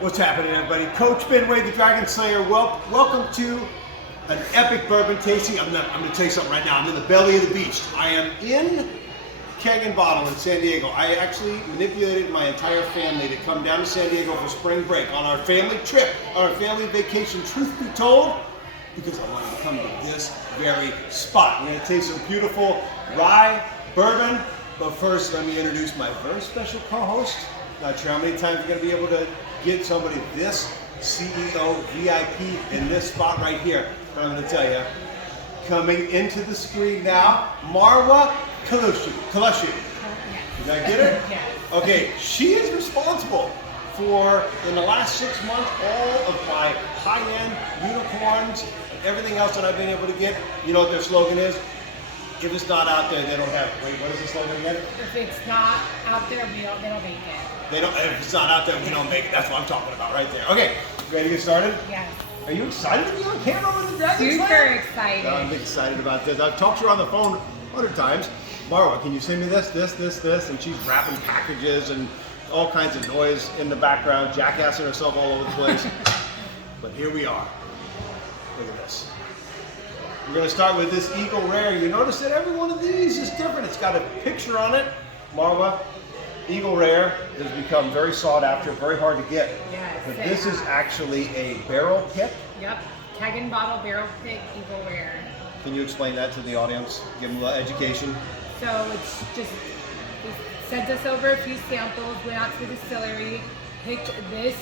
What's happening, everybody? Coach Ben Wade, the Dragon Slayer. Welcome to an epic bourbon tasting. I'm going to tell you something right now. I'm in the belly of the beast. I am in Keg and Bottle in San Diego. I actually manipulated my entire family to come down to San Diego for spring break on our family trip, on our family vacation, truth be told, because I wanted to come to this very spot. We're going to taste some beautiful rye bourbon, but first let me introduce my very special co-host. Not sure how many times you're going to be able to get somebody this CEO VIP in this spot right here. But I'm going to tell you, coming into the screen now, Marwa Kalushi. Did I get her? Yes. Okay, she is responsible for, in the last 6 months, all of my high-end unicorns and everything else that I've been able to get. You know what their slogan is? If it's not out there, they don't have it. Wait, what is the slogan again? If it's not out there, they don't make it. If it's not out there, we don't make it. That's what I'm talking about right there. Okay, ready to get started? Yes. Are you excited to be on camera with the Dragon Slayer? Super excited. I'm excited about this. I've talked to her on the phone 100 times. Marwa, can you send me this? And she's wrapping packages and all kinds of noise in the background, jackassing herself all over the place. But here we are. Look at this. We're going to start with this Eagle Rare. You notice that every one of these is different. It's got a picture on it. Marwa, Eagle Rare has become very sought after, very hard to get. Yes. But this is actually a barrel pick. Yep. Keg and Bottle Barrel Pick Eagle Rare. Can you explain that to the audience? Give them a little education. So it's just, we sent us over a few samples, went out to the distillery, picked this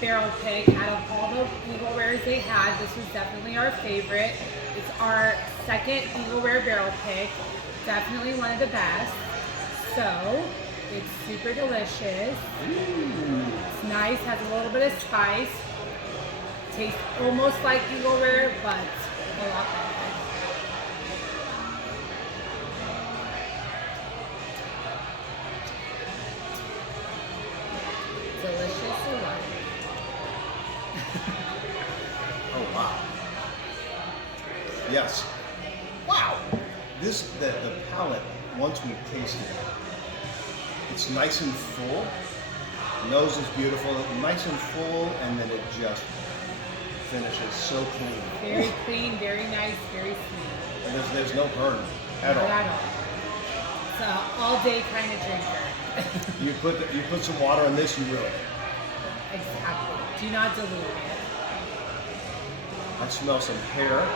barrel pick out of all the Eagle Rares they had. This was definitely our favorite. It's our second Eagle Rare barrel pick. Definitely one of the best. So it's super delicious. It's nice, has a little bit of spice. Tastes almost like Eagle Rare, but a lot better. Delicious or what? Oh wow. Yes. Wow. The palate, once we taste it, it's nice and full. Nose is beautiful, nice and full, and then it just finishes so clean. Very clean, very nice, very sweet. And there's no burn at all. Not at all. It's an all-day kind of drinker. You put some water in this, you ruin it. Exactly. Do not dilute it. I smell some hair,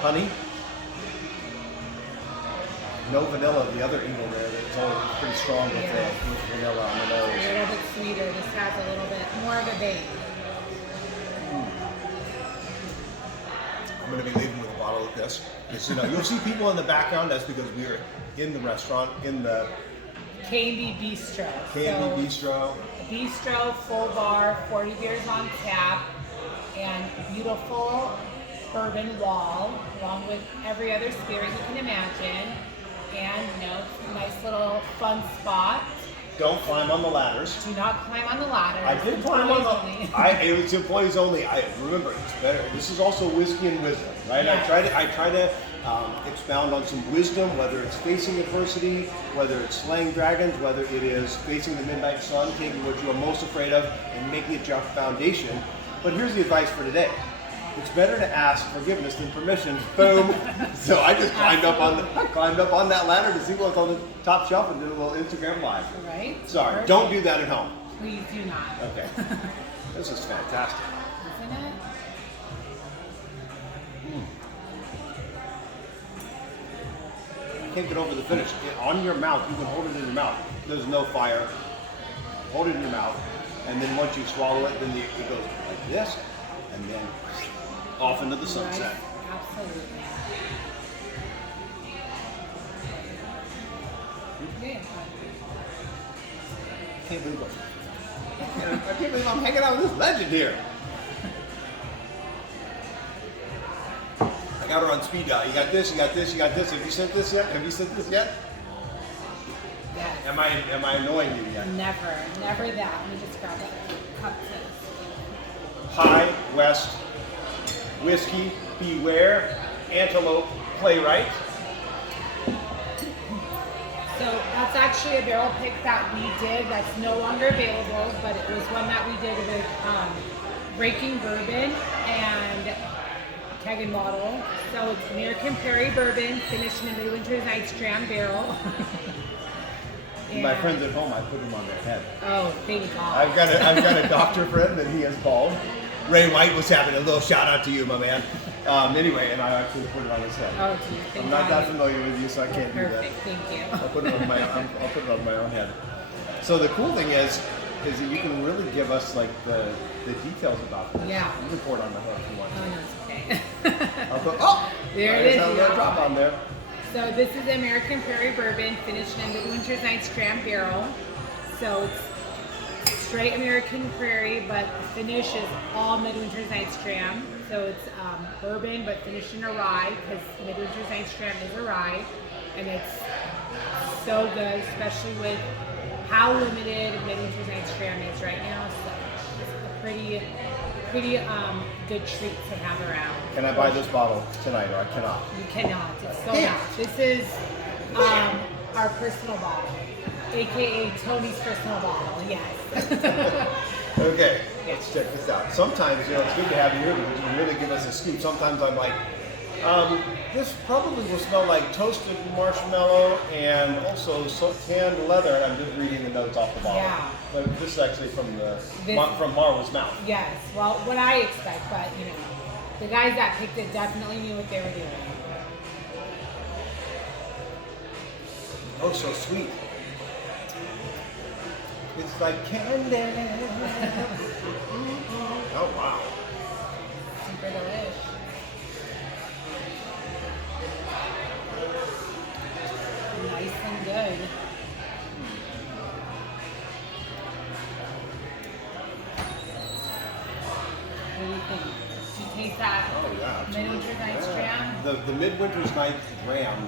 honey. No vanilla, the other Eagle Rare that's always pretty strong with, with vanilla on the nose. A little bit sweeter. This has a little bit more of a base. I'm going to be leaving with a bottle of this. Because, you know, you'll see people in the background. That's because we are in the restaurant, in the K&B Bistro. K&B Bistro. Bistro, full bar, 40 beers on tap, and beautiful bourbon wall, along with every other spirit you can imagine. And, you know, nice little fun spot. Don't climb on the ladders. Do not climb on the ladder. I did climb on the. It was employees only. I remember it's better. This is also whiskey and wisdom, right? Yes. I try to expound on some wisdom, whether it's facing adversity, whether it's slaying dragons, whether it is facing the midnight sun, taking what you are most afraid of and making it your foundation. But here's the advice for today. It's better to ask forgiveness than permission. Boom. So I just climbed up on that ladder to see what's on the top shelf and did a little Instagram live. Right. Sorry, Perfect. don't do that at home. Please do not. Okay. This is fantastic. Isn't it? I can't get over the finish. On your mouth, you can hold it in your mouth. There's no fire. Hold it in your mouth, and then once you swallow it, then it goes like this, and then off into the sunset. Right. Absolutely. Yeah. I can't believe I'm hanging out with this legend here. I got her on speed dial. You got this, you got this, you got this. Have you sent this yet? Yes. Am I annoying you yet? Never that. Let me just grab a cup to. High West Whiskey, Beware, Antelope, Playwright. So That's actually a barrel pick that we did that's no longer available, but it was one that we did with breaking bourbon and keg and bottle. So it's American Prairie bourbon finished in a Midwinter's Night's Dram barrel. My friends at home, I put them on their head. Oh, thank God. I've got a doctor friend that he has bald. Ray White was having a little shout out to you, my man. Anyway, and I actually put it on his head. Oh, geez, thank I'm not God. that familiar with you, so I can't do that. Perfect, thank you. I'll put it on my own head. So the cool thing is that you can really give us like the details about this. Yeah. You can pour it on my head if you want. Oh, no, it's okay. I'll put, There it is. A little drop on there. So this is American Prairie bourbon finished in a Midwinter's Night's Dram barrel. So it's straight American Prairie, but the finish is all Midwinter's Night's Dram. So it's bourbon, but finished in a rye, because Midwinter's Night's Dram is a rye, and it's so good, especially with how limited Midwinter's Night's Dram is right now. So it's a pretty good treat to have around. Can I buy this bottle tonight, or I cannot? You cannot. It's sold out. This is our personal bottle, aka Tony's personal bottle. Yes. Okay, let's check this out. Sometimes, it's good to have you here because you can really give us a scoop. Sometimes I'm like, this probably will smell like toasted marshmallow and also canned leather. And I'm just reading the notes off the bottle. Yeah. But this is actually from Marwa's mouth. Yes. Well, what I expect, but the guys that picked it definitely knew what they were doing. Oh, so sweet. It's like candy. Oh, wow. Super delish. Nice and good. What do you think? Did you taste that Oh, yeah. Midwinter's Night's Dram? The Midwinter's Night Dram,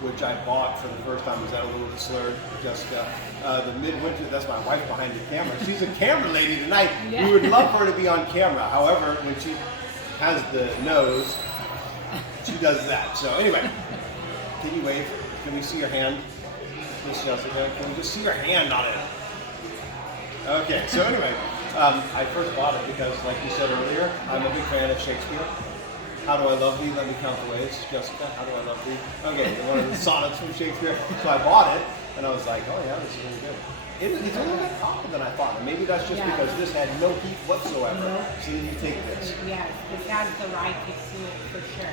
which I bought for the first time, is that a little bit slurred, Jessica? The Midwinter, that's my wife behind the camera. She's a camera lady tonight. Yeah. We would love her to be on camera. However, when she has the nose, she does that. So anyway, can you wave? Can we see your hand, Miss Jessica? Can we just see your hand on it? Okay, so anyway, I first bought it because, like you said earlier, I'm a big fan of Shakespeare. How do I love thee? Let me count the ways, Jessica. How do I love thee? Okay, one of the sonnets from Shakespeare. So I bought it, and I was like, oh yeah, this is really good. It's a little bit hotter than I thought, and maybe that's just because this had no heat whatsoever. Nope. So then you take this. Yes, this has the rye kick to it for sure.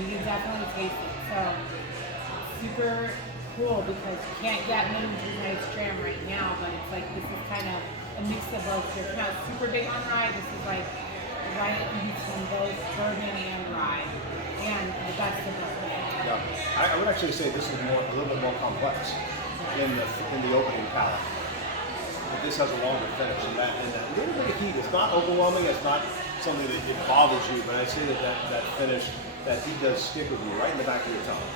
You can definitely taste it. So super cool because you can't get Midwinter's Night's Dram right now, but it's like this is kind of a mix of both. It's not super big on rye. This is like right in between both bourbon and rye, and the best of both. Yeah. I would actually say this is a little bit more complex in the opening palate. But this has a longer finish, and that little bit of heat. It's not overwhelming. It's not something that it bothers you. But I say that finish, that heat does stick with you right in the back of your tongue.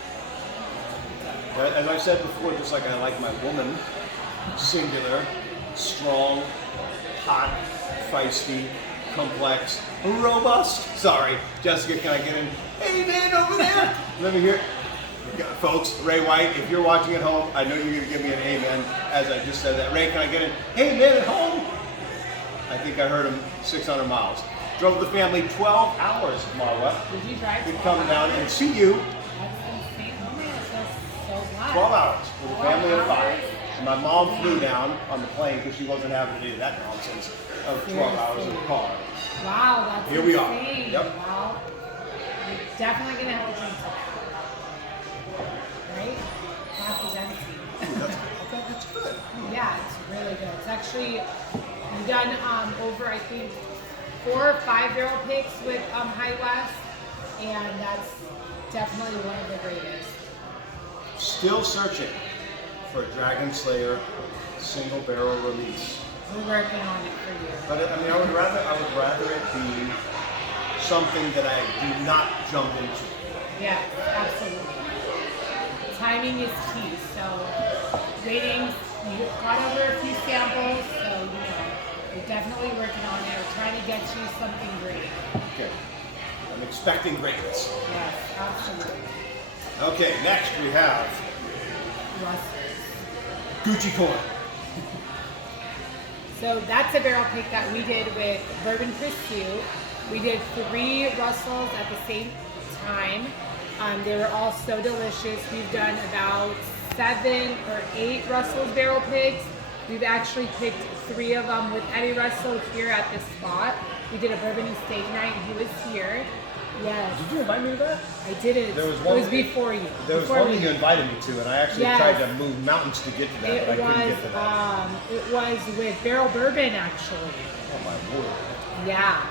As I said before, just like I like my woman, singular, strong, hot, feisty, complex, robust. Sorry, Jessica, can I get in? Hey man, over there. Let me hear. Folks, Ray White, if you're watching at home, I know you're going to give me an amen as I just said that. Ray, can I get in? Hey man, at home. I think I heard him 600 miles. Drove the family 12 hours, Marwa. Did you drive? To come down and see you. That's insane. Oh man, that's so wild. 12 hours with a family of 5. And my mom flew down on the plane because she wasn't having any of that nonsense of 12 hours in the car. Wow, that's Here we are. insane. Yep. Wow. You're definitely going to have to drink some. Right? Glass is empty. That's good. Yeah, it's really good. It's actually, we've done over, I think, 4 or 5 barrel picks with High West, and that's definitely one of the greatest. Still searching for a Dragon Slayer single barrel release. We're working on it for you. But I mean, I would rather it be something that I do not jump into. Yeah, absolutely. Timing is key. So waiting, you got over a few samples, so we're definitely working on it. We're trying to get you something great. Okay. I'm expecting greatness. Yes, absolutely. Okay, next we have Russels. Gucci corn. So that's a barrel pick that we did with Bourbon Pursuit. We did 3 Russels at the same time. They were all so delicious. We've done about 7 or 8 Russell's barrel picks. We've actually picked 3 of them with Eddie Russell here at this spot. We did a bourbon and steak night, and he was here. Yes. Did you invite me to that? I didn't. It was before you. There was one that you invited me to, and I actually tried to move mountains to get to that, but I couldn't get to that. It was with Barrel Bourbon, actually. Oh my word. Yeah.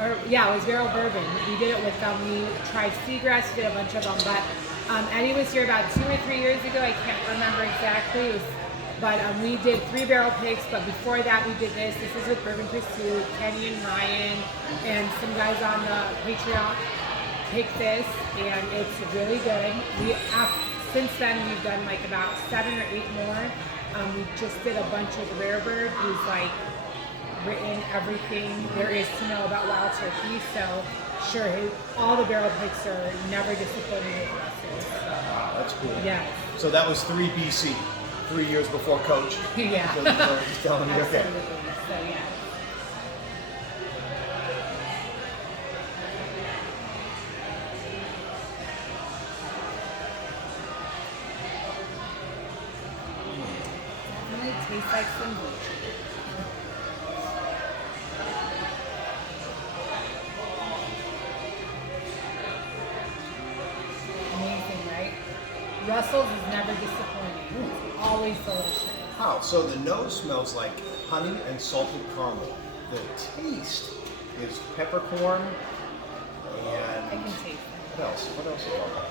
It was Barrel Bourbon. We did it with them. We tried Seagrass, did a bunch of them, but Eddie was here about 2 or 3 years ago. I can't remember exactly. But we did 3 barrel picks, but before that we did this. This is with Bourbon Pursuit, Kenny and Ryan, and some guys on the Patreon picked this, and it's really good. Since then we've done like about 7 or 8 more. We just did a bunch with Rarebird, who's like written everything there is to know about wild turkey. So sure, all the barrel picks are never disappointing with Russell. Wow, that's cool. Yeah. So that was 3 BC. 3 years before Coach. Yeah. So he's telling me, okay. So yeah. Definitely tastes like some bleach. Amazing, right? Russell's is never disappointing. Always delicious. Wow, so the nose smells like honey and salted caramel. The taste is peppercorn and I can taste it. what else? What else is on that?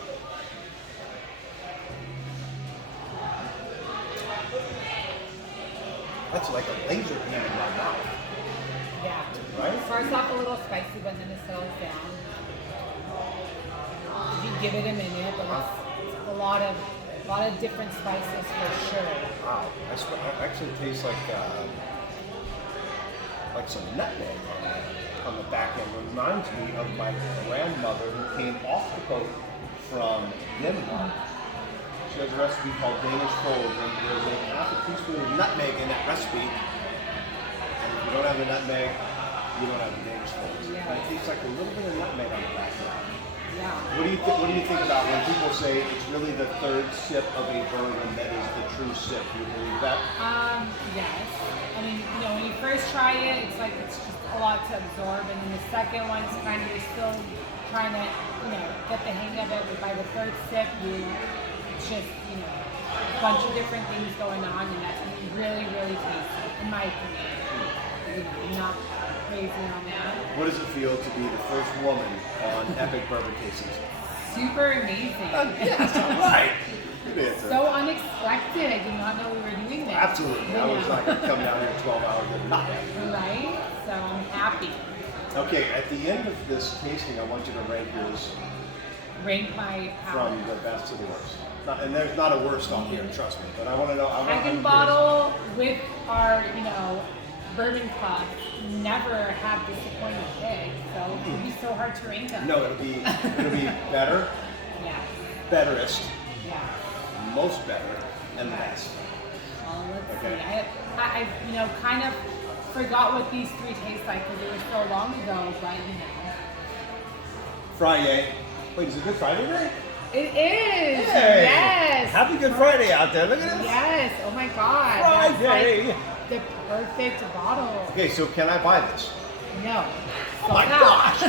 That's like a laser beam in my mouth. Yeah. Right? It starts off a little spicy, but then it settles down. You give it a minute, but it's a lot of different spices for sure. Wow, I actually taste like some nutmeg on the back end. It reminds me of my grandmother who came off the boat from Denmark. She has a recipe called Danish Fold, and there's a half a teaspoon of nutmeg in that recipe. And if you don't have the nutmeg, you don't have the Danish Fold. Yeah. And it tastes like a little bit of nutmeg on the back end. Yeah. What do you think about when people say it's really the 3rd sip of a bourbon that is the true sip? Do you believe that? Yes. I mean, when you first try it, it's like it's just a lot to absorb, and then the second one is kind of you're still trying to, get the hang of it. But by the 3rd sip, it's just, a bunch of different things going on, and that's really, really tasty, in my opinion. I'm not crazy on that. What does it feel to be the first woman on Epic Bourbon Tastings? Super amazing. Yes, all right. Good answer. So unexpected. I did not know we were doing this. Absolutely. I was like, come down here 12 hours and not happy. Right? So I'm happy. Okay, at the end of this tasting, I want you to rank yours Rank my palate. from the best to the worst. And there's not a worst on here, trust me. But I want to know. Second bottle with our, bourbon cup never have disappointing picks, so it would be so hard to rank them. No, it'll be better, Yeah. betterest, Yeah. most better, and best. Well, let's Okay. see. I kind of forgot what these 3 taste like because it was so long ago, but Friday. Wait, is it Good Friday today? It is. Hey! Yes. Happy Good Friday out there. Look at this. Yes. Oh my God. Friday. That's like the perfect bottle. Okay, so can I buy this? No. Oh my gosh.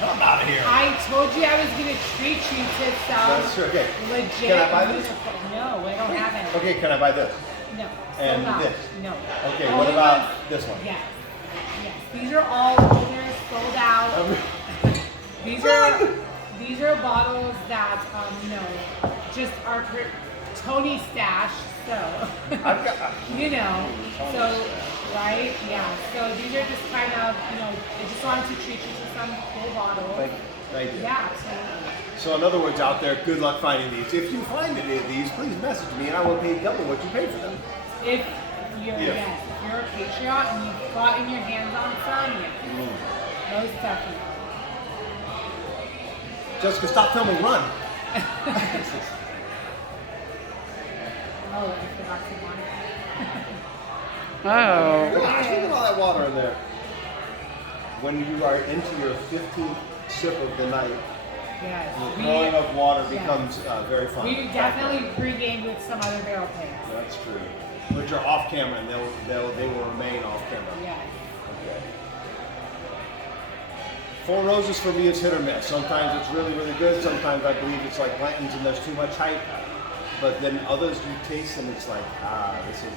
I'm out of here. I told you I was going to treat you to some That's okay. legit. Can I buy this? No, I don't have it. Okay, can I buy this? No. And sold out. this? No. Okay, Only what about ones- this one? Yes. Yes. These are all winners, sold out. These are bottles that just are Tony stash. So I've got, so right, yeah. So these are just kind of I just wanted to treat you to some cool bottles. Thank you. Yeah, absolutely. So in other words, out there, good luck finding these. If you find any of these, please message me and I will pay double what you paid for them. If you're a Patreon and you've gotten your hands on some, most definitely. Jessica, stop filming, run. Oh, I forgot some water. Oh. Gosh, look at all that water in there. When you are into your 15th sip of the night, Yes. the throwing of water yeah. becomes very fun. We definitely pre-gamed with some other barrel pigs. That's true. Which are off camera, and they will remain off camera. Yes. Okay. Four Roses for me is hit or miss. Sometimes it's really, really good. Sometimes I believe it's like Blanton's and there's too much hype. But then others, you taste them, it's like, this is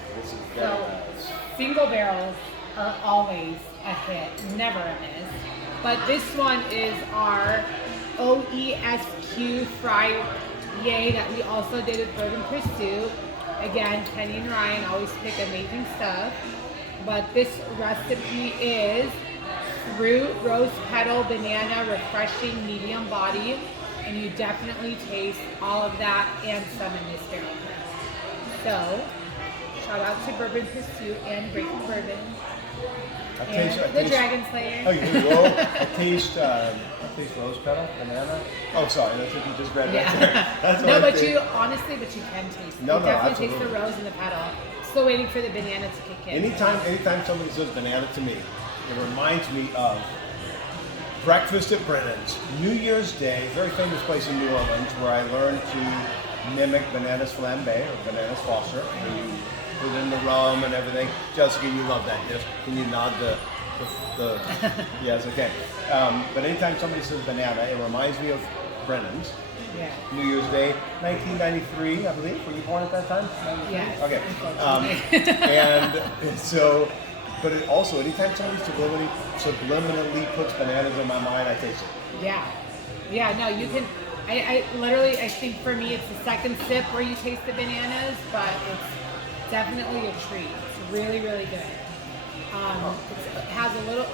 very nice. Single barrels are always a hit, never a miss. But this one is our OESQ Friday that we also did with Bourbon Pursuit. Again, Kenny and Ryan always pick amazing stuff. But this recipe is fruit, rose petal, banana, refreshing, medium body. And you definitely taste all of that and some in this barrel. So, shout out to Bourbon Pursuit and Breaking Bourbon. I And the Dragon Slayer. Oh, you do? Whoa. I taste rose petal, banana. Oh, sorry, that's what you just read right there. That's No, what I but think. you honestly, but you can taste it. No, You definitely absolutely. taste the rose and the petal. Still waiting for the banana to kick in. Anytime somebody says banana to me, it reminds me of breakfast at Brennan's, New Year's Day, very famous place in New Orleans, where I learned to mimic bananas flambe or bananas foster. Where you put in the rum and everything. Jessica, you love that dish. Can you nod the yes, okay. But anytime somebody says banana, it reminds me of Brennan's. Yeah. New Year's Day, 1993, I believe. Were you born at that time? 93? Yes. Okay. And so, but it also, anytime somebody subliminally puts bananas in my mind, I taste it. Yeah. Yeah, no, you can. I literally, I think for me, it's the second sip where you taste the bananas, but it's definitely a treat. It's really, really good. It has a little,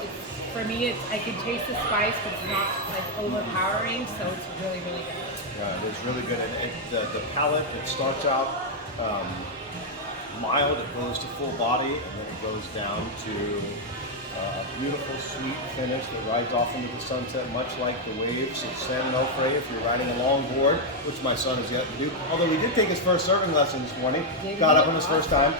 for me, I can taste the spice, but it's not like overpowering, so it's really, really good. Yeah, it's really good. And the palate, it starts out mild, it goes to full body, and then it goes down to a beautiful, sweet finish that rides off into the sunset, much like the waves of San Onofre if you're riding a longboard, which my son has yet to do. Although he did take his first serving lesson this morning, got up on his first time.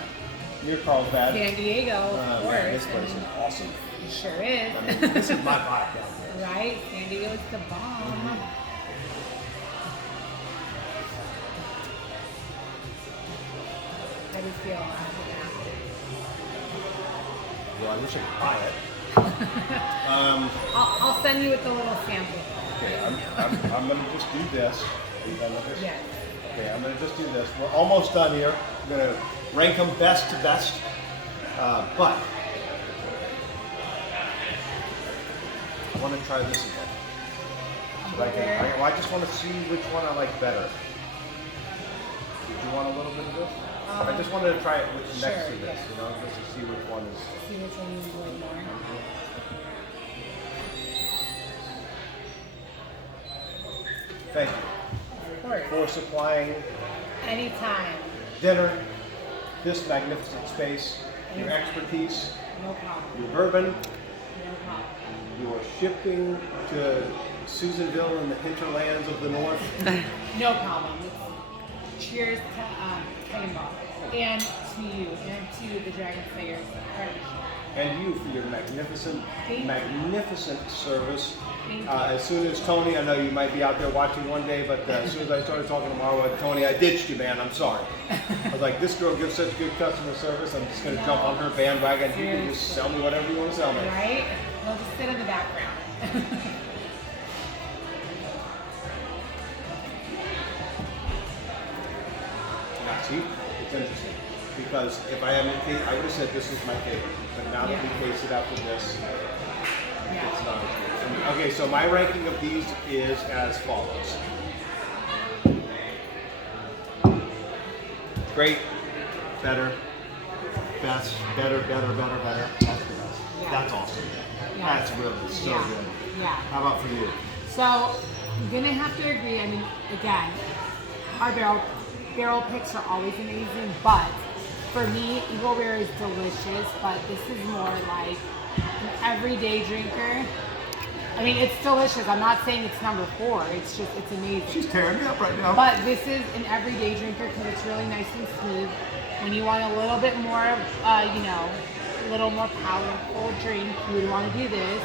Near Carlsbad. San Diego, of course. Man, this place is awesome. It sure is. I mean, this is my vibe down here. Right? San Diego's the bomb. How do you feel after that? Well, I wish I could buy it. I'll send you with a little sample. Okay, I'm going to just do this. Are you done with this? Yes. Okay, I'm going to just do this. We're almost done here. I'm going to rank them best to best. But I want to try this again. So I just want to see which one I like better. Did you want a little bit of this? I just wanted to try it with next to this, yeah. you know, just to see which one is. See which one you enjoy more. Thank you Of course. for supplying Anytime. dinner, this magnificent space, your expertise, No problem. your bourbon, No problem. your shipping to Susanville and the hinterlands of the north. No problem. Cheers to Cannonball. And to you. And to the Dragon Slayers partnership. And you for your magnificent, Thank you. magnificent service. Thank you. As soon as Tony, I know you might be out there watching one day, but as soon as I started talking to Marwa, Tony, I ditched you, man. I'm sorry. I was like, this girl gives such good customer service. I'm just going to jump on her bandwagon. You can just sell me whatever you want to sell me. Right? We'll just sit in the background. Now, see, it's interesting because if I hadn't, I would have said this is my favorite. But now that we tasted after this, it's not as good. For me. Okay, so my ranking of these is as follows. Great, better, best, better. That's the best. Yeah. That's awesome. Yeah. That's really so Yeah. good. Yeah. How about for you? So I'm gonna have to agree. I mean, again, our barrel picks are always amazing, but for me, Eagle Rare is delicious. But this is more like an everyday drinker. I mean, it's delicious. I'm not saying it's number 4. It's amazing. She's tearing me up right now. But this is an everyday drinker because it's really nice and smooth. When you want a little bit more, a little more powerful drink, you would want to do this.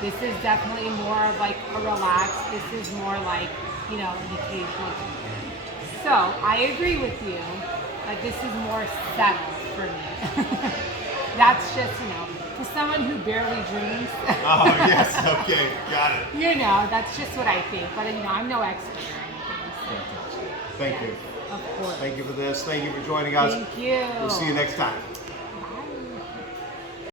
This is definitely more of like a relaxed. This is more like, an occasional drink. So I agree with you. Like this is more settled for me. That's just, for someone who barely drinks. Oh, yes. Okay. Got it. That's just what I think. But, I'm no expert or anything. So. Thank you. Of course. Thank you for this. Thank you for joining us. Thank you. We'll see you next time.